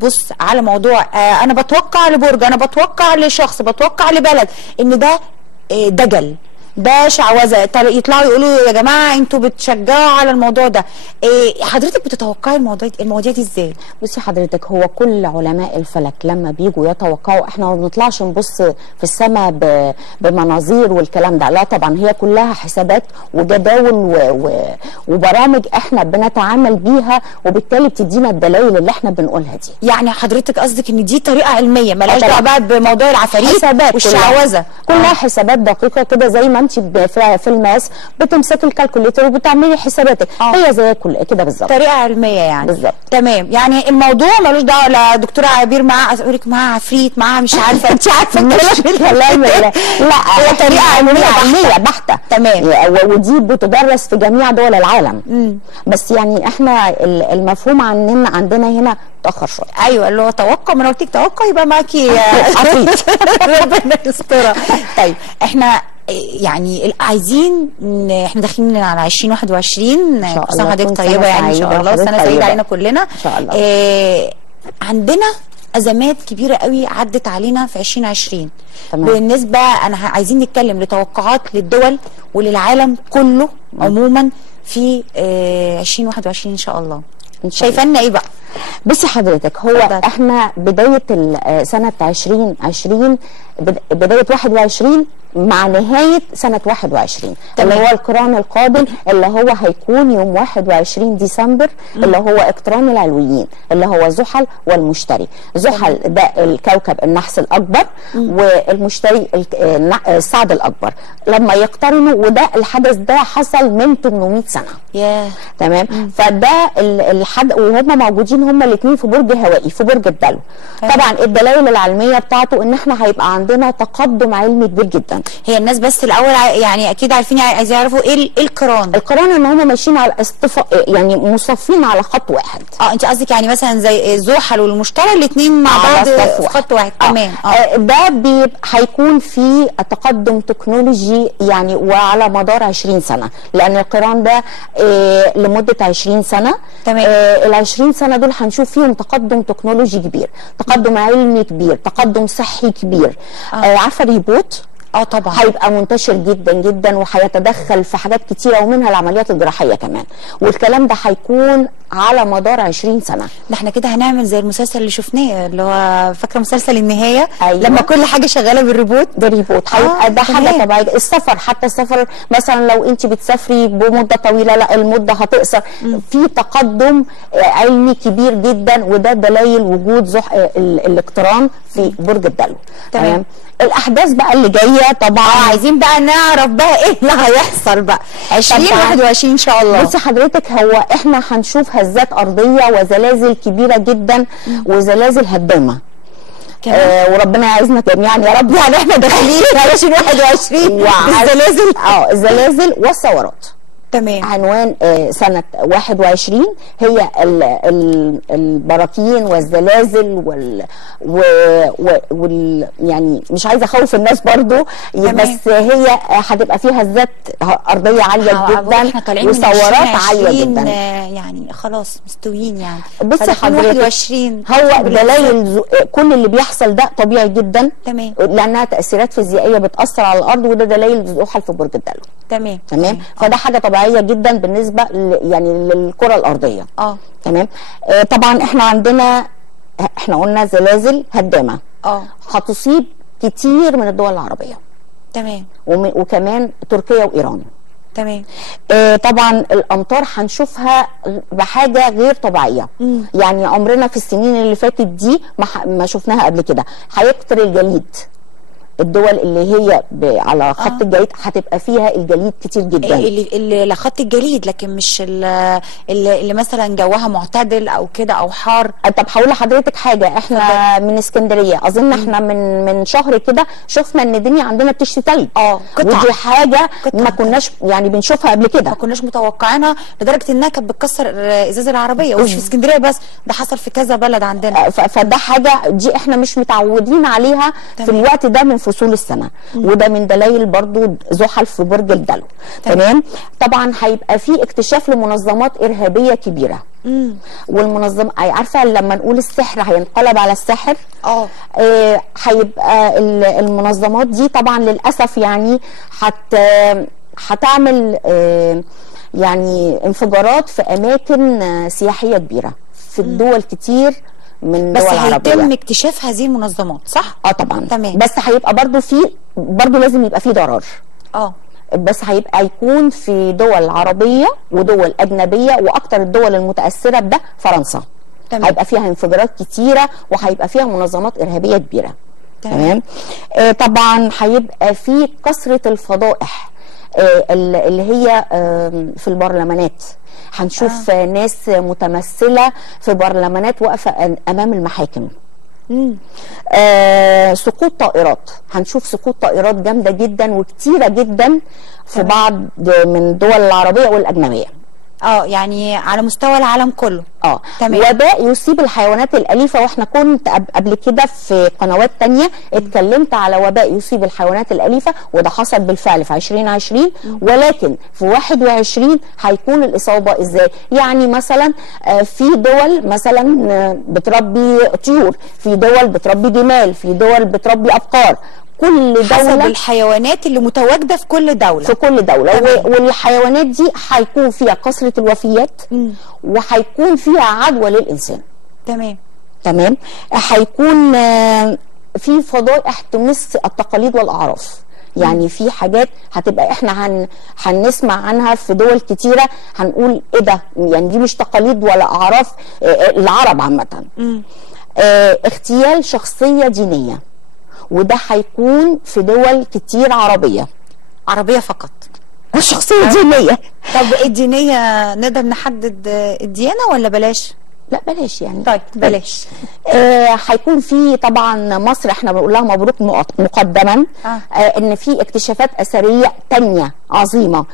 بص على موضوع انا بتوقع لبرج، انا بتوقع لشخص، بتوقع لبلد ان ده دجل، ده شعوذه، يطلعوا يقولوا يا جماعه انتوا بتشجعوا على الموضوع ده. حضرتك بتتوقعي المواضيع دي ازاي؟ بصي حضرتك، هو كل علماء الفلك لما بيجوا يتوقعوا، احنا ما بنطلعش نبص في السماء بمناظير والكلام ده، لا طبعا، هي كلها حسابات وجداول وبرامج احنا بنتعامل بيها، وبالتالي بتدينا الدلائل اللي احنا بنقولها دي. يعني حضرتك قصدك ان دي طريقه علميه مالهاش دعوه بقى بموضوع العفاريت والشعوذه؟ كلها حسابات دقيقه كده، زي ما انت في الماس بتمسكي الكالكوليتر وبتعملي حساباتك، هي زي كده بالظبط، طريقه علميه يعني. بالظبط. تمام، يعني الموضوع ملوش دعوه لا دكتوره عبير معاها اقول لك معاها عفريت، معاها مش عارفه انت عارفه الكلام لا هي طريقه علميه بحته. تمام. ودي بتدرس في جميع دول العالم. بس يعني احنا المفهوم عندنا هنا متاخر شويه. ايوه، اللي هو توقع، ما انا قلت لك توقع يبقى معاكي عفريت. ربنا يسترها. طيب احنا يعني عايزين احنا داخلين على 2021، كل سنه وحضرتك طيبه يعني ان شاء الله، سنه سعيده علينا كلنا ان شاء الله. عندنا ازمات كبيره قوي عدت علينا في 2020. تمام. بالنسبه عايزين نتكلم لتوقعات للدول وللعالم كله عموما في 2021 ان شاء الله. شايفه لنا ايه بقى؟ بصي حضرتك، هو احنا بدايه سنه 2020 بدايه 21 مع نهايه سنه 21. اللي هو القران القادم اللي هو هيكون يوم 21 ديسمبر، اللي هو اقتران العلويين اللي هو زحل والمشتري. زحل ده الكوكب النحس الاكبر، والمشتري السعد الاكبر، لما يقترنوا، وده الحدث ده حصل من 800 سنه. تمام. فده وهم موجودين هم الاثنين في برج هوائي، في برج الدلو. طبعا الدلائل العلميه بتاعته ان احنا هيبقى عندنا تقدم علمي كبير جدا. هي الناس بس الاول يعني اكيد عارفين، عايزين يعرفوا ايه القران. القران ان هم ماشيين على يعني مصفين على خط واحد. انت قصدك يعني مثلا زي زحل والمشتري الاثنين مع بعض في خط واحد. تمام. ده هيكون في تقدم تكنولوجي يعني، وعلى مدار 20 سنه، لان القران ده لمده 20 سنه. تمام. ال 20 سنه دول هنشوف فيهم تقدم تكنولوجي كبير، تقدم علمي كبير، تقدم صحي كبير. عارفه الريبوت؟ طبعا هيبقى منتشر جدا جدا، وهيتدخل في حاجات كتيره، ومنها العمليات الجراحيه كمان، والكلام ده هيكون على مدار 20 سنه. ده احنا كده هنعمل زي المسلسل اللي شفناه، اللي هو فاكره مسلسل النهايه. أيوة. لما كل حاجه شغاله بالريبوت. هيبقى ده حاجه طبيعيه. السفر، حتى السفر مثلا لو انت بتسافري بمده طويله، لا المده هتقصر. في تقدم علمي كبير جدا، وده دلائل وجود الاقتران في برج الدلو. تمام. الاحداث بقى اللي جايه طبعا عايزين بقى نعرف بقى ايه اللي هيحصل بقى 2021 ان شاء الله. بصي حضرتك، هو احنا هنشوف هزات ارضيه وزلازل كبيره جدا، وزلازل هدامه. وربنا يعزنا جميعا يا رب. يعني احنا داخلين 2021 بالزلازل. الزلازل والثورات. تمام. عنوان سنة 21 هي البراكين والزلازل يعني مش عايزة أخوف الناس برضو. بس هي هتبقى فيها هزات أرضية عالية جدا وثورات عالية جدا. يعني خلاص مستويين يعني. بص حضرتك، هو دلائل كل اللي بيحصل ده طبيعي جدا. تمام. لأنها تأثيرات فيزيائية بتأثر على الأرض، وده دلائل زحل في برج الدلو. تمام. فده حاجة طبيعية جدا بالنسبه يعني للكره الارضيه. تمام. طبعا احنا قلنا زلازل هدامه هتصيب كتير من الدول العربيه. تمام. وكمان تركيا وايران. تمام. طبعا الامطار هنشوفها بحاجه غير طبيعيه. يعني عمرنا في السنين اللي فاتت دي ما شفناها قبل كده. هيكتر الجليد. الدول اللي هي على خط الجليد هتبقى فيها الجليد كتير جدا. اللي خط الجليد، لكن مش اللي مثلا جوها معتدل او كده او حار. طب هقول لحضرتك حاجه، احنا من اسكندريه اظن احنا من شهر كده شفنا ان الدنيا عندنا بتشتي تلج. ودي حاجه ما كناش يعني بنشوفها قبل كده، ما كناش متوقعينها، لدرجه انها كانت بتكسر ازاز العربيه. ومش في اسكندريه بس، ده حصل في كذا بلد عندنا. فده حاجه دي احنا مش متعودين عليها في الوقت ده من فصول السنه. وده من دلائل برضو زحل في برج الدلو. تمام. طبعا هيبقى في اكتشاف لمنظمات ارهابيه كبيره. والمنظمه عارفه لما نقول السحر هينقلب على الساحر، هيبقى المنظمات دي طبعا للاسف يعني هتعمل يعني انفجارات في اماكن سياحيه كبيره في الدول كتير من دول عربيه. بس هيتم اكتشاف هذه المنظمات صح؟ طبعا. تمام. بس هيبقى برضو لازم يبقى في ضرر. بس هيبقى يكون في دول عربيه ودول اجنبيه، واكتر الدول المتاثره بده فرنسا. تمام. هيبقى فيها انفجارات كتيره وهيبقى فيها منظمات ارهابيه كبيره. تمام. طبعا هيبقى في كثره الفضائح اللي هي في البرلمانات. هنشوف ناس متمثله في برلمانات واقفه امام المحاكم. سقوط طائرات، هنشوف سقوط طائرات جامده جدا وكتيره جدا في بعض من الدول العربيه والاجنبيه. يعني على مستوى العالم كله. تمام. وباء يصيب الحيوانات الأليفة، واحنا كنت قبل كده في قنوات تانية اتكلمت على وباء يصيب الحيوانات الأليفة، وده حصل بالفعل في 2020. ولكن في 21 هيكون الإصابة ازاي؟ يعني مثلا في دول مثلا بتربي طيور، في دول بتربي جمال، في دول بتربي أبقار. كل دولة حسب الحيوانات اللي متواجده في كل دوله. في كل دوله. والحيوانات دي هيكون فيها كثره الوفيات وهيكون فيها عدوى للانسان. تمام. هيكون في فضائح تمس التقاليد والاعراف. يعني في حاجات هتبقى احنا هنسمع عنها في دول كتيره، هنقول ايه ده؟ يعني دي مش تقاليد ولا اعراف العرب عامه. اغتيال شخصيه دينيه، وده هيكون في دول كتير عربية فقط. شخصية دينية. طب الدينية نقدر نحدد الديانة ولا بلاش؟ لا بلاش يعني. طيب بلاش. هيكون في طبعا مصر احنا بنقول لها مبروك مقدما. ان في اكتشافات اثرية تانية عظيمة